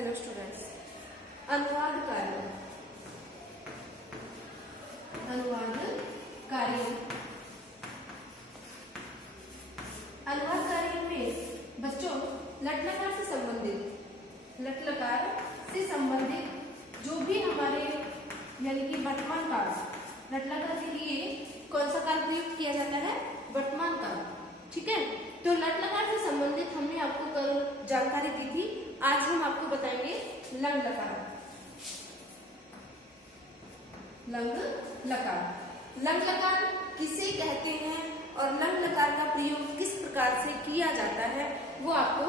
Hello students, अनुवाद कार्य। अनुवाद कार्य अनुवाद कार्य में बच्चों लट लकार से संबंधित जो भी हमारे यानी कि वर्तमान काल, लट लकार के लिए कौन सा काल प्रयुक्त किया जाता है? वर्तमान काल। ठीक है, तो लट लकार से संबंधित हमने आपको कल जानकारी दी थी। आज हम आपको बताएंगे लंग लकार। लंग लकार किसे कहते हैं और लंग लकार का प्रयोग किस प्रकार से किया जाता है वो आपको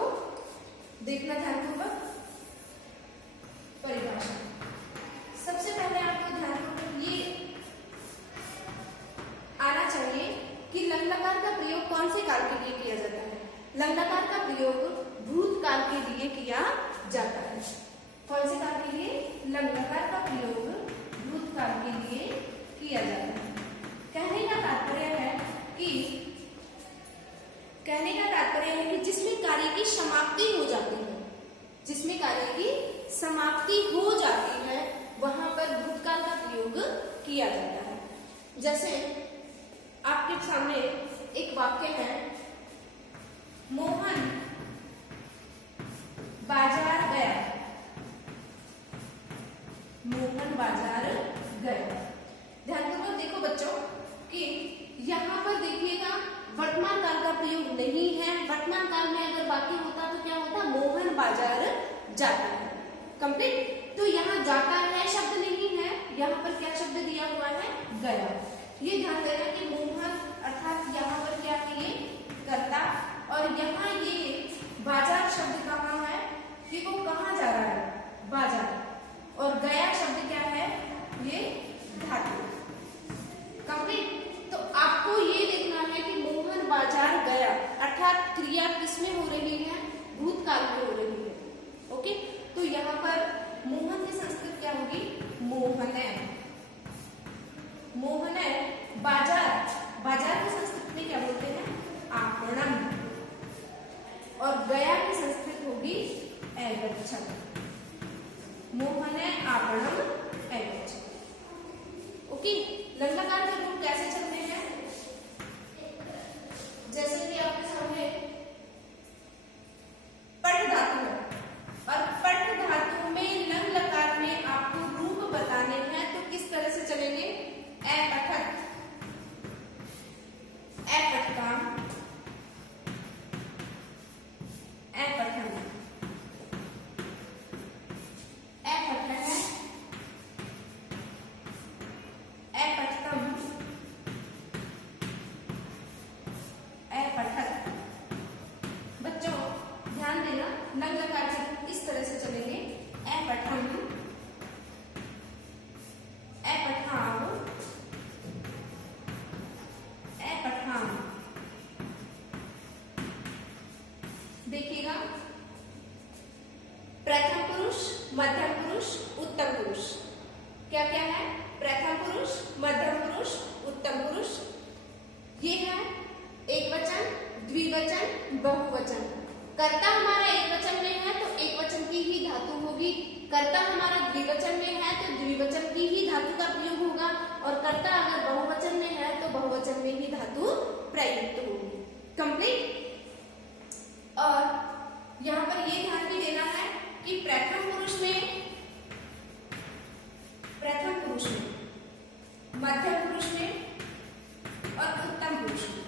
देखना ध्यानपूर्वक। परिभाषा सबसे पहले आपको ध्यानपूर्वक ये आना चाहिए कि लंग लकार का प्रयोग कौन से काल के लिए किया जाता है। लंग लकार का प्रयोग भूतकाल के लिए किया जाता है। कौन से काल के लिए? लंग लकार का प्रयोग भूतकाल के लिए किया जाता है। कहने का तात्पर्य है कि जिसमें कार्य की समाप्ति हो जाती है, जिसमें कार्य की समाप्ति हो जाती है वहां पर भूतकाल का प्रयोग किया जाता है। जैसे आपके सामने एक वाक्य है, मोहन बाजार गया। मोहन बाजार गया। ध्यानपूर्वक देखो बच्चों कि यहाँ पर देखिएगा वर्तमान काल का प्रयोग नहीं है। वर्तमान काल में अगर वाक्य होता तो क्या होता? मोहन बाजार जाता है। कंप्लीट। तो यहाँ जाता है शब्द नहीं है, यहाँ पर क्या शब्द दिया हुआ है? गया। ये ध्यान देना कि मोहन अर्थात यहाँ पर क्या है? ये कर्ता, और यहाँ ये बाजार शब्द कहाँ है कि वो कहाँ जा रहा है? बाजार। और गया शब्द क्या है? ये धातु। कंप्लीट। तो आपको ये देखना है कि मोहन बाजार गया अर्थात क्रिया किसमें हो रही है? भूतकाल में हो रही है। ओके, तो यहाँ पर मोहन की संस्कृत क्या होगी? मोहने। मोहने बाजार। बाजार की संस्कृत में क्या बोलते हैं? आपणम। और गया की संस्कृत होगी ऐगच्छत्। मोहने आपणम ऐगच्छत्। ओके, लंग लकार के रूप कैसे चलते हैं? जैसे कि आपके सामने पठ धातु है और पठ धातु में लंग लकार में आपको रूप बताने हैं तो किस तरह से चलेंगे? अपठक, अपठकाम, अपठन, अपठन, अपठतम, अपठक। बच्चों ध्यान देना, लंग लकार से इस तरह से चलेंगे। अपठम, अपठाम, अपठाम। देखिएगा, प्रथम पुरुष, मध्यम पुरुष, उत्तम पुरुष। क्या क्या है? प्रथम पुरुष, मध्यम पुरुष, उत्तम पुरुष। ये है एक वचन, द्विवचन, बहुवचन। कर्ता हमारा एक वचन में है तो एक वचन की ही धातु होगी। कर्ता हमारा द्विवचन में है तो द्विवचन की ही धातु का प्रयोग होगा। और कर्ता अगर बहुवचन में है तो बहुवचन में ही धातु प्रयुक्त होगी। कंप्लीट। और यहाँ पर ये ध्यान भी देना है कि प्रथम पुरुष में, मध्यम पुरुष में और उत्तम पुरुष में,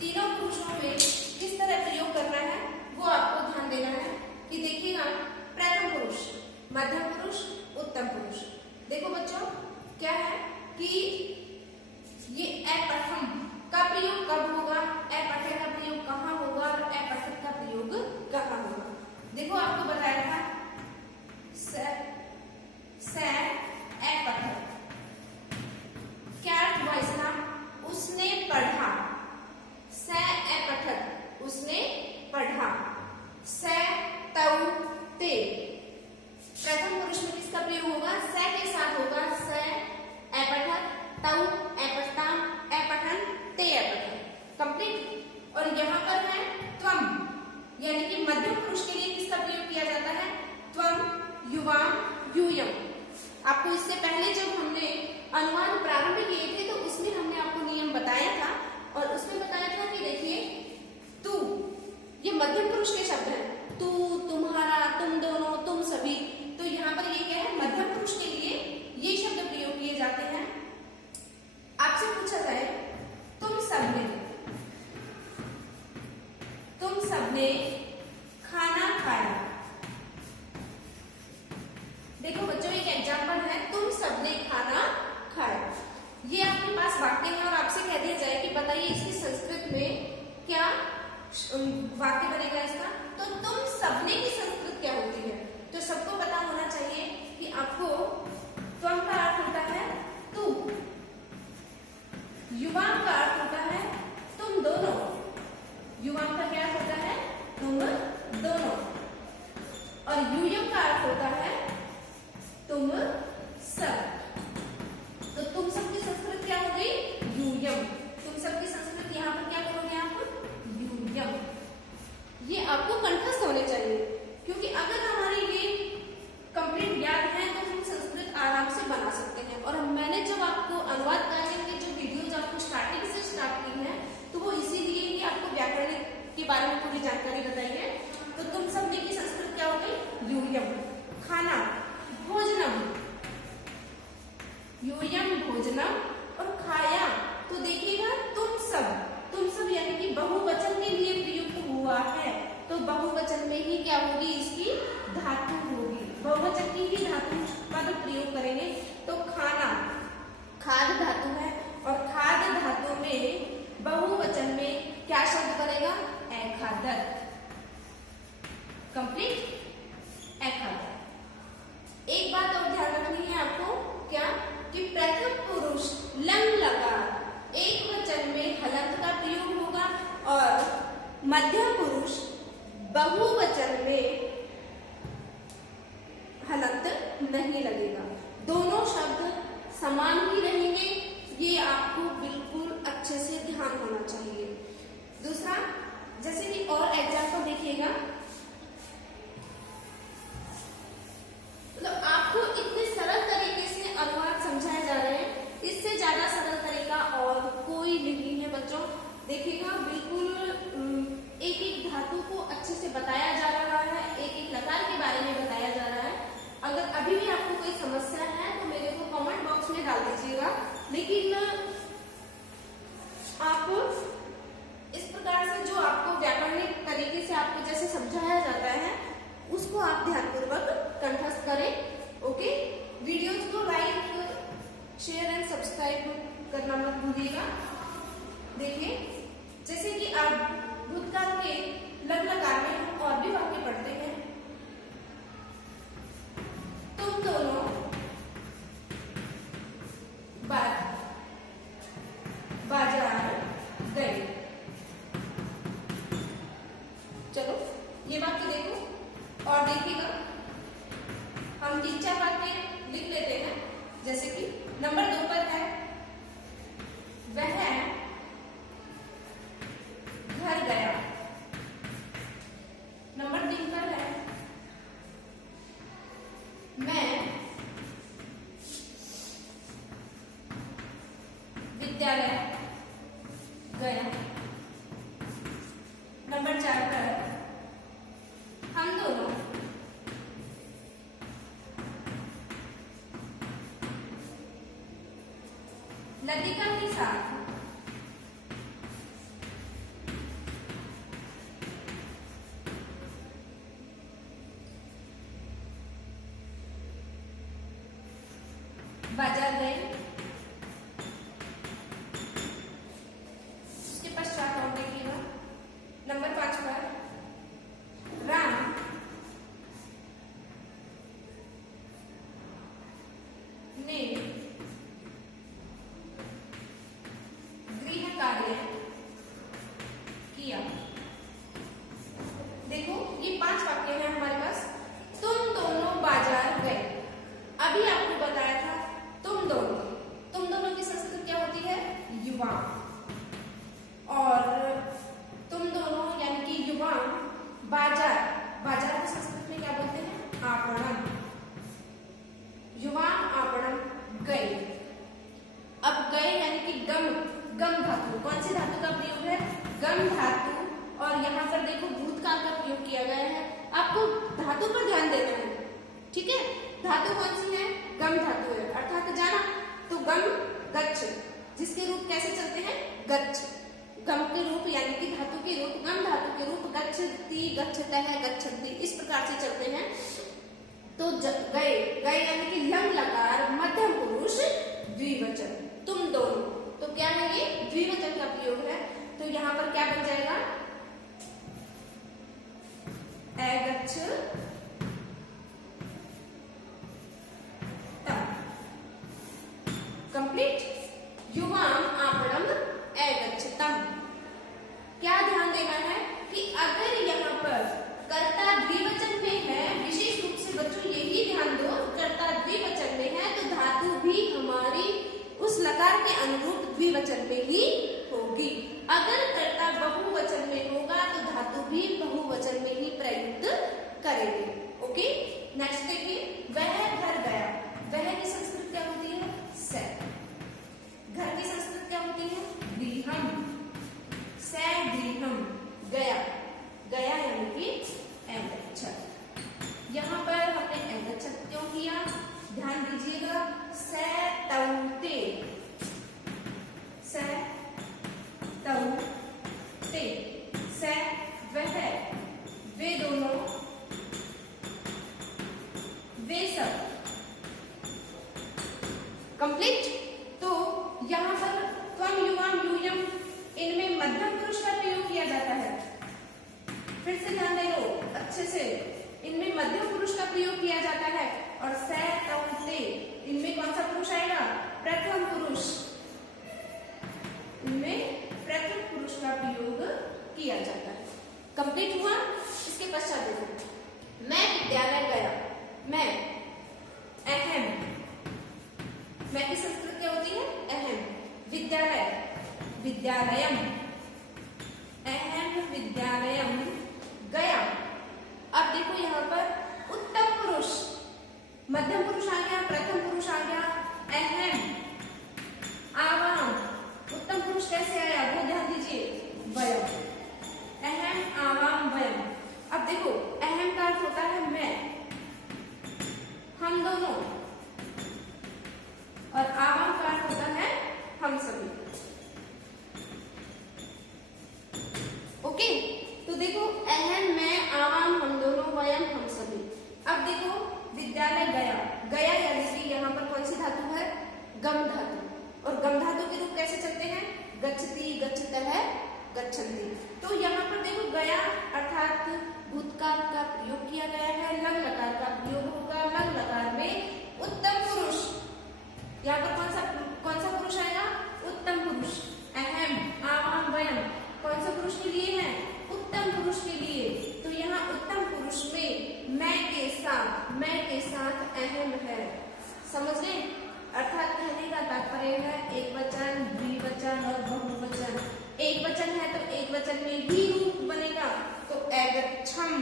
तीनों पुरुषों में किस तरह प्रयोग करना है वो आपको ध्यान देना है। कि देखिएगा, प्रथम पुरुष, मध्यम पुरुष, उत्तम पुरुष। देखो बच्चों क्या है कि ये अपठम का प्रयोग कब होगा, अपठन का प्रयोग कहाँ होगा और अपठक का प्रयोग कहाँ होगा। देखो आपको बताया था अनुवाद प्रारंभ किए थे तो उसमें हमने आपको नियम बताया था, और उसमें बताया था कि देखिए तू, ये मध्यम पुरुष के शब्द हैं, तू, तुम्हारा, तुम दोनों, तुम सभी। तो यहाँ पर ये क्या है, मध्यम पुरुष के लिए ये शब्द प्रयोग किए जाते हैं। आपसे पूछा जाए तुम सबने खाना खाया। देखो बच्चों, एक एग्जाम्पल है, तुम सबने खाना खाया। ये आपके पास वाक्य है और आपसे कह दिया जाए कि बताइए इसकी संस्कृत में क्या वाक्य बनेगा इसका। तो तुम सबने की संस्कृत क्या होती है, तो सबको पता होना चाहिए कि आपको त्वम का अर्थ होता है तू, युवाम का अर्थ होता है तुम दोनों, युवाम का क्या होता है, तुम दोनों, और यूयम का अर्थ होता है तुम सब। तो तुम सब की संस्कृत क्या हो गई, यूयम। तुम सब की संस्कृत यहाँ पर क्या करोगे आप, यूयम। ये आपको कंठस्थ होने चाहिए, क्योंकि अगर हमारे ये कंप्लीट याद है तो हम संस्कृत आराम से बना सकते हैं। और मैंने जब आपको अनुवाद कार्य के जो वीडियोज आपको स्टार्टिंग से स्टार्ट की है, तो वो इसीलिए ही आपको व्याकरण के बारे में पूरी जानकारी बताई है। तो तुम सबने की संस्कृत क्या हो गई, यूयम। खाना, भोजनम, यूयम भोजनम, और खाया तो देखिएगा तुम सब यानी कि बहुवचन के लिए प्रयुक्त हुआ है, तो बहुवचन में ही क्या होगी, इसकी धातु होगी, बहुवचन की ही धातु का तो प्रयोग करेंगे। तो खाना खाद धातु है, और खाद धातु में बहुवचन में क्या शब्द बनेगा, एखादर। कंप्लीट, एखादर। एक बात और ध्यान रखनी है आपको, क्या कि प्रथम पुरुष लंग लकार एक वचन में हलंत का प्रयोग होगा, और मध्यम पुरुष बहुवचन में हलंत नहीं लगेगा। दोनों शब्द समान ही रहेंगे, ये आपको बिल्कुल अच्छे से ध्यान होना चाहिए। दूसरा, जैसे कि और एग्जाम्पल देखिएगा, मतलब आपको इतने सरल तरीके से अनुवाद समझाए जा रहे हैं, इससे ज्यादा सरल तरीका और कोई नहीं है बच्चों। देखिएगा बिल्कुल एक एक धातु को अच्छे से बताया जा रहा है, एक एक लकार के बारे में बताया जा रहा है। अगर अभी भी आपको कोई समस्या है तो मेरे को कमेंट बॉक्स में डाल दीजिएगा, लेकिन आप इस प्रकार से जो आपको व्याकरणिक तरीके से आपको जैसे समझाया जाता है उसको आप ध्यानपूर्वक कंठस्थ करें। ओके, वीडियोज को लाइक, शेयर एंड सब्सक्राइब करना मत भूलिएगा। देखिए, जैसे कि आप भूतकाल के लग लकार में हम और भी वाक्य पढ़ते हैं। तुम दोनों बाजार गए। चलो ये वाक्य देखो और देखिएगा, हम 3-4 वाक्य लिख लेते हैं। जैसे कि नंबर 2 पर है, वह घर गया। नंबर 3 पर है, मैं विद्यालय गया। नंबर 4 पर हम दोनों लतिका के साथ बाजार गए। उसके पश्चात और देखिएगा, नंबर 5 पर राम ने गृह कार्य किया। देखो ये 5 वाक्य हैं हमारे पास। तुम दोनों बाजार गए, अभी आपको बताया था तुम दोनों की संस्कृत क्या होती है, युवा। और तुम दोनों यानी कि युवा बाजार की संस्कृत में क्या बोलते हैं, आपणम। युवा आपणम गए। धातु कौन सी है? गम धातु है, अर्थात जाना। तो गम गच्छ, जिसके रूप कैसे चलते हैं? गच्छ। गम के रूप यानी कि धातु के रूप, गम धातु के रूप गच्छति, गच्छतः, गच्छन्ति, इस प्रकार से चलते हैं। तो गए, गए यानी कि लंग लकार मध्यम पुरुष द्विवचन, तुम दोनों। तो क्या है ये? द्विवचन का प्रयोग है। तो यहाँ पर क्या बन जाएगा? अगच्छ कंप्लीट। युवाम आपणम अगच्छतम। क्या ध्यान देना है कि अगर यहाँ पर कर्ता द्विवचन में है, विशेष रूप से बच्चों यही ध्यान दो, कर्ता द्विवचन में है तो धातु भी हमारी उस लकार के अनुरूप द्विवचन में ही होगी। अगर कर्ता बहुवचन में होगा तो धातु भी बहुवचन में ही प्रयुक्त करेंगे। ओके, नेक्स्ट देखिए, वह घर गया। वह की संस्कृत क्या होती है? से। घर की संस्कृत क्या होती है? गृहम। से गृहम, गया, गया यानी कि अगच्छत्। यहाँ पर हमने अगच्छत् क्यों किया? ध्यान दीजिएगा, से तौते, से तौते, से वह, वे दोनों, वे सब। कंप्लीट। तो यहाँ पर त्वम, युवाम, यूयम, इनमें मध्यम पुरुष का प्रयोग किया जाता है। फिर से ध्यान दे लो अच्छे से, इनमें मध्यम पुरुष का प्रयोग किया जाता है। और से तौते, इनमें कौन सा पुरुष आएगा? प्रथम पुरुष। इनमें प्रथम पुरुष का प्रयोग किया जाता है। कंप्लीट हुआ। इसके पश्चात देखो, मैं विद्यालय गया। मैं, अहम, मैं की संस्कृत क्या होती है? अहम। विद्यालय, विद्यालयम, अहम विद्यालयम गया। अब देखो यहाँ पर उत्तम पुरुष, मध्यम पुरुष आ गया, प्रथम पुरुष आ गया, अहम, आवाम। उत्तम पुरुष कैसे आया वो ध्यान दीजिए, वयम, अहम, आवाम, वयम। अब देखो अहम का अर्थ होता है मैं, हम दोनों, और आवाम का अर्थ होता है हम सभी। ओके, तो देखो अहम, मैं, आवाम, हम दोनों, वयम, हम सभी। अब देखो विद्यालय गया। गया यानी कि यहाँ पर कौन सी धातु है? गम धातु। और गम धातु के रूप कैसे चलते हैं? गच्छति, गच्छतः, गच्छन्ति। तो यहाँ पर देखो गया अर्थात भूतकाल का प्रयोग किया गया है, लंग लकार का प्रयोग होगा। लंग लकार में उत्तम पुरुष, यहाँ पर कौन सा पुरुष आएगा? उत्तम पुरुष। अहम, आवाम, वयम कौन सा पुरुष के लिए है? उत्तम पुरुष के लिए। तो यहाँ उत्तम पुरुष में मैं के साथ अहम है। समझ गए? अर्थात कहने का तात्पर्य है एक वचन, द्विवचन और बहुवचन। एक वचन है तो एक वचन में ही रूप बनेगा। तो अगच्छम,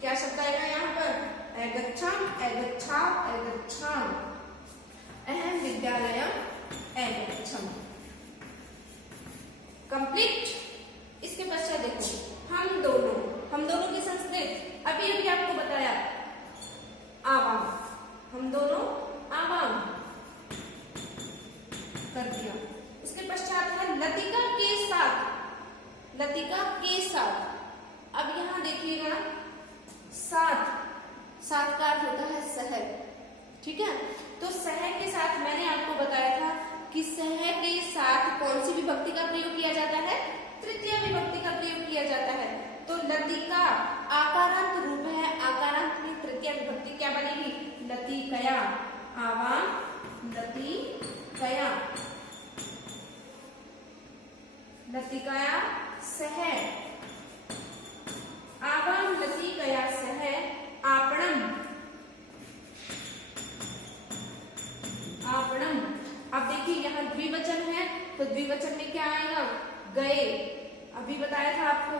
क्या शब्द आएगा यहाँ पर? अगच्छम, अगच्छा, अगच्छाम, अहम विद्यालयम अगच्छम। कंप्लीट। इसके पश्चात देखो हम दोनों की संस्कृत अभी आपको बताया, आवाम, हम दोनों आवाम कर दिया। इसके पश्चात है लतिका के साथ, लतिका के साथ। अब यहाँ देखिएगा साथ का अर्थ होता है सह, ठीक है? तो सह के साथ मैंने आपको बताया था कि सह के साथ कौन सी विभक्ति का प्रयोग किया जाता है? तृतीय विभक्ति का प्रयोग किया जाता है। तो लतिका आकारांत रूप है, आकारांत में तृतीय विभक्ति क्या बनेगी? लतिकया, आवाम लतिकया, लतिकया सह, आवाम लतिकया सह, आपणम, आपणम। अब देखिए यहाँ द्विवचन है तो द्विवचन में क्या आएगा? गए। अभी बताया था आपको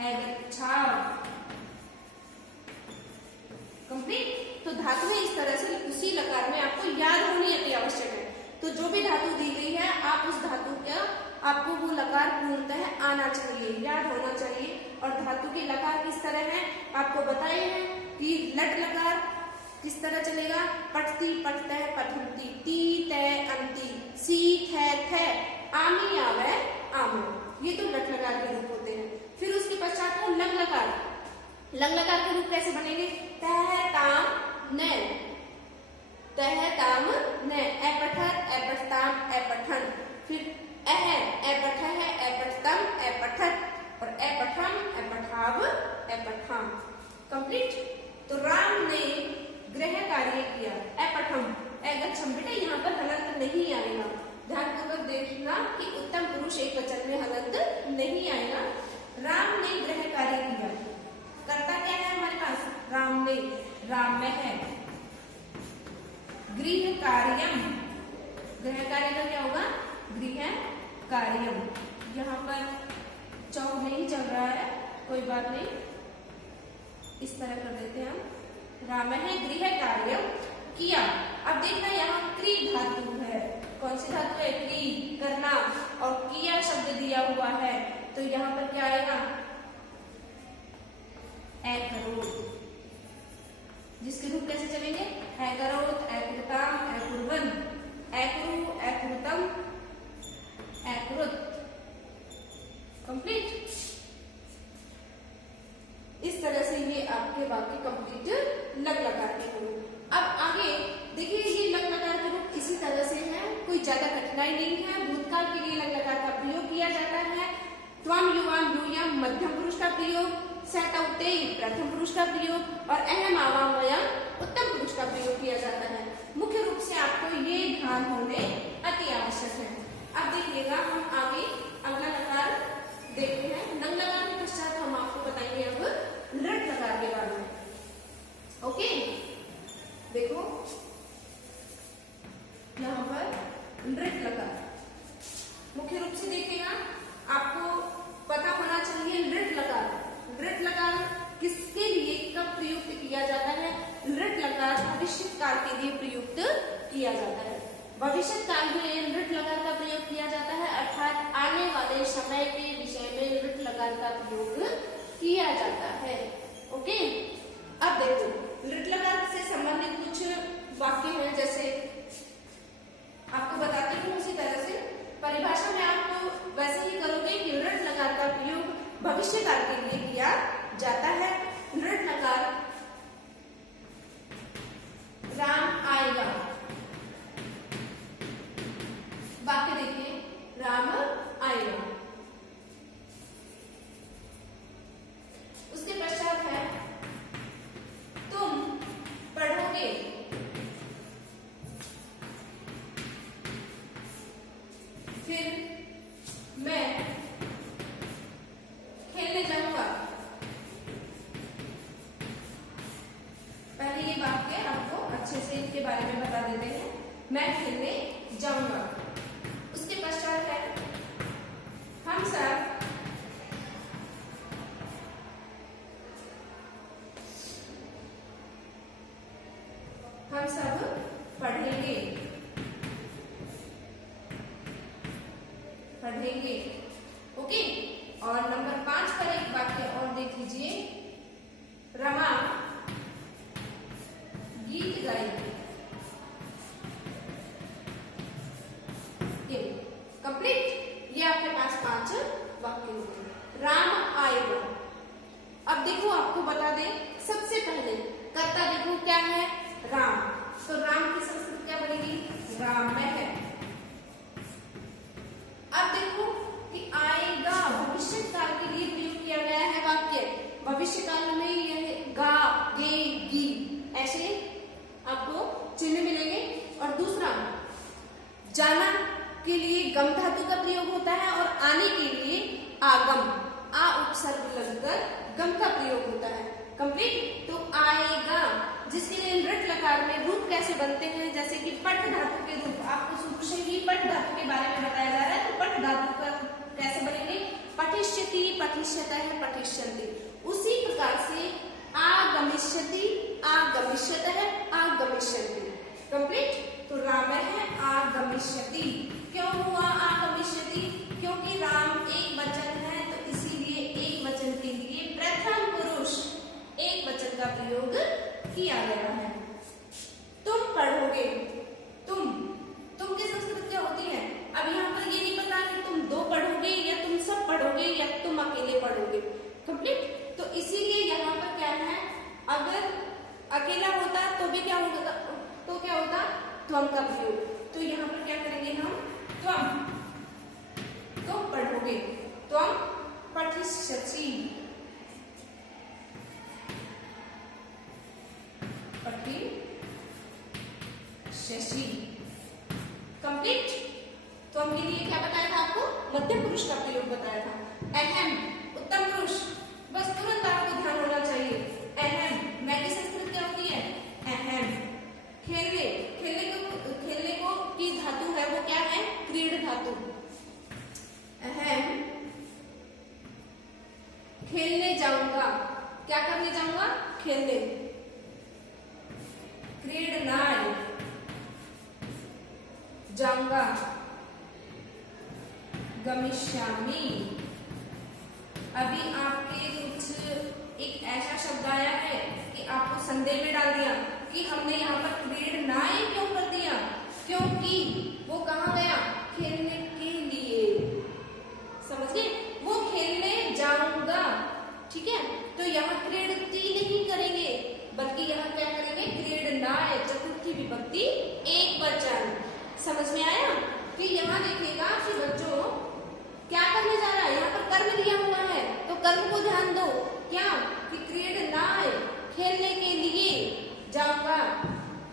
अगच्छा। कंप्लीट। तो धातुएं इस तरह से उसी लकार में आपको याद होनी अति आवश्यक है। तो जो भी धातु दी गई है आप उस धातु का आपको वो लकार पूर्णतः आना चाहिए, याद होना चाहिए। और धातु के लकार किस तरह है आपको बताए हैं कि लट लकार, किस तरह चलेगा? पठती पठतः पठन्ति, ती तै अन्ति, सी थै थै, आमी आवै आमो। ये तो लट लकार के रूप होते हैं। फिर उसके पश्चात है लंग लकार। लंग लकार के रूप कैसे बनेंगे? तह ताम नै, तह ताम नै, ए पठत ए पठताम ए पठन। फिर ए पठः ए पठतम ए पठत, और ए पठम ए पठाव ए पठाम। कंप्लीट। तो राम ने गृह कार्य किया। ए पठम ए गच्छम, बेटा यहाँ पर हलंत नहीं आएगा, ध्यानपूर्वक देखना कि उत्तम पुरुष एक वचन में हलंत नहीं आएगा। राम ने गृह कार्य किया। कर्ता क्या है हमारे पास? राम ने, राम में है गृह कार्यम। गृह कार्य का क्या होगा? गृह कार्यम। यहाँ पर चौक नहीं चल रहा है, कोई बात नहीं, इस तरह कर देते हैं हम। राम है गृह कार्य किया। अब देखना यहाँ क्री धातु है। कौन सी धातु है? क्री, करना, और किया शब्द दिया हुआ है, तो यहाँ पर क्या आएगा? ए करोत। जिसके रूप कैसे चलेंगे? ए करोत, ए कुरुताम, ए कुर्वन्, ए कुरु, ए कुरुतम, ए कुरुत। कंप्लीट। इस तरह से ये आपके वाक्य कंप्लीट लग लकार के रूप। अब आगे देखिए, ये लग लकार के रूप इसी तरह से है, कोई ज्यादा कठिनाई नहीं है। भूतकाल के लिए लग लकार का प्रयोग किया जाता है। त्वम युवाम यूयम मध्यम पुरुष का प्रयोग, सतौते प्रथम पुरुष का प्रयोग, और अहम आवाम वयम उत्तम पुरुष का प्रयोग किया जाता है। मुख्य रूप से आपको ये ध्यान होने अति आवश्यक है। अब देखिएगा, हम आगे अगला लकार देखते हैं। लंग लकार के पश्चात हम आपको बताएंगे अब लट लकार के बारे में। ओके, देखो यहाँ पर लट लकार मुख्य रूप से देखिएगा, आपको पता होना चाहिए लट लकार। लट लकार किसके लिए कब प्रयुक्त किया जाता है? लट लकार भविष्य काल के लिए प्रयुक्त किया जाता है। भविष्य काल में लट लकार का प्रयोग किया जाता है, अर्थात आने वाले समय के विषय में लट लकार का प्रयोग किया जाता है। ओके, अब देखो लट लकार से संबंधित कुछ वाक्य हैं, जैसे आपको बताती हूँ उसी तरह से। परिभाषा में आप वैसे ही करोगे कि लट लकार का प्रयोग भविष्य काल के लिए किया जाता है। लट लकार राम आएगा। वाक्य देखिए, राम आएगा। उसके पश्चात है तुम पढ़ोगे। फिर मैं खेलने जाऊंगा। पहले ये वाक्य आपको अच्छे से इनके बारे में बता देते हैं। मैं खेलने जाऊंगा। उसके पश्चात है हम सब पढ़ेंगे। पढ़ेंगे। ओके, और नंबर 5 पर एक वाक्य और देख लीजिए। रमा गीत गाएगी। ये कंप्लीट। ये आपके पास 5 वाक्य होते हैं। राम आएगा। अब देखो, आपको बता दें, सबसे पहले कर्ता देखो क्या है? राम। तो राम की संस्कृति क्या बनेगी? राम में है। अब देखो कि आएगा भविष्य काल के लिए प्रयोग किया गया है वाक्य। भविष्य काल में यह गा, गे, गी ऐसे आपको चिन्ह मिलेंगे। और दूसरा, जाना के लिए गम धातु का प्रयोग होता है, और आने के लिए आगम, आ उपसर्ग लगकर गम का प्रयोग होता है। कंप्लीट। तो आएगा, जिसके लिए लट लकार में रूप कैसे बनते हैं, जैसे कि पट धातु के रूप। आपको शुरू से ही पट धातु के बारे में बताया जा रहा है। तो पट धातु का कैसे बनेंगे? पठिष्यति, पठिष्यतः, पठिष्यन्ति। उसी प्रकार से आगमिष्यति, आगमिष्यतः, आगमिष्यन्ति। कंप्लीट। तो राम है आगमिष्यति। क्यों हुआ आगमिष्यति? क्योंकि राम एक वचन है, तो इसीलिए एक वचन के लिए प्रथम पुरुष एक वचन का प्रयोग किया गया है। मध्यम पुरुष का प्रयोग बताया था। अहम उत्तम पुरुष, बस तुरंत आपको ध्यान होना चाहिए। अहम मैं की संस्कृत क्या होती है? अहम। खेलने, खेलने को की धातु है वो क्या है? क्रीड धातु। अहम खेलने जाऊंगा, क्या करने जाऊंगा? खेलने। क्रीडनाय जाऊंगा, गमिष्यामि। अभी आपके कुछ एक ऐसा शब्द आया है कि आपको संदेह में डाल दिया कि हमने यहाँ पर क्रीडनाय क्यों कर दिया, क्योंकि वो कहाँ गया? खेलने के लिए। समझ गए? वो खेलने जाऊंगा, ठीक है। तो यहाँ क्रीडती नहीं करेंगे, बल्कि यहाँ क्या करेंगे? क्रीडनाय, चतुर्थी विभक्ति एक वचन। समझ में आया? कि यहाँ देखिएगा कि बच्चों क्या करने जा रहा है, यहाँ पर कर्म दिया हुआ है, तो कर्म को ध्यान दो। क्या? कि क्रीडनाय खेलने के लिए जाऊंगा,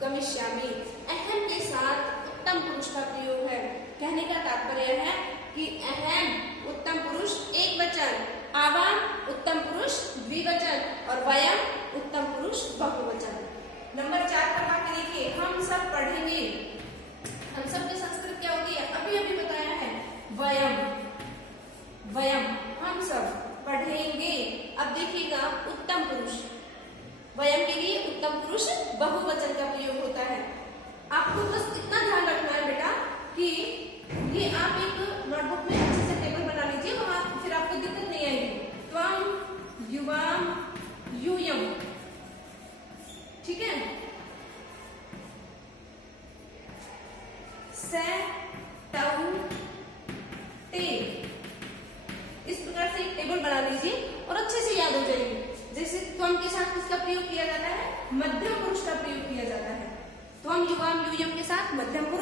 गमिष्यामि। अहम के साथ उत्तम पुरुष का प्रयोग है। कहने का तात्पर्य है कि अहम उत्तम पुरुष एक वचन, आवाम उत्तम पुरुष द्विवचन और वयम उत्तम पुरुष बहुवचन। नंबर 4 पर वाक्य देखिए, हम सब पढ़ेंगे। हम सब की संस्कृत क्या होती है? अभी अभी बताया है, वयम। वयम हम सब पढ़ेंगे। अब देखिएगा उत्तम पुरुष, वयम के लिए उत्तम पुरुष बहुवचन का प्रयोग होता है। आपको बस इतना ध्यान रखना है बेटा कि ये आप एक नोटबुक में अच्छे से टेबल बना लीजिए, वहां फिर आपको दिक्कत नहीं आएगी। त्वम, युवाम, यूयम, ठीक है। से, तऊ, ते, इस प्रकार से एक टेबल बना लीजिए और अच्छे से याद हो जाएगी। जैसे त्वम के साथ किसका प्रयोग किया जाता है? मध्यम पुरुष का प्रयोग किया जाता है। त्वम, युवाम, यूयम के साथ मध्यम पुरुष,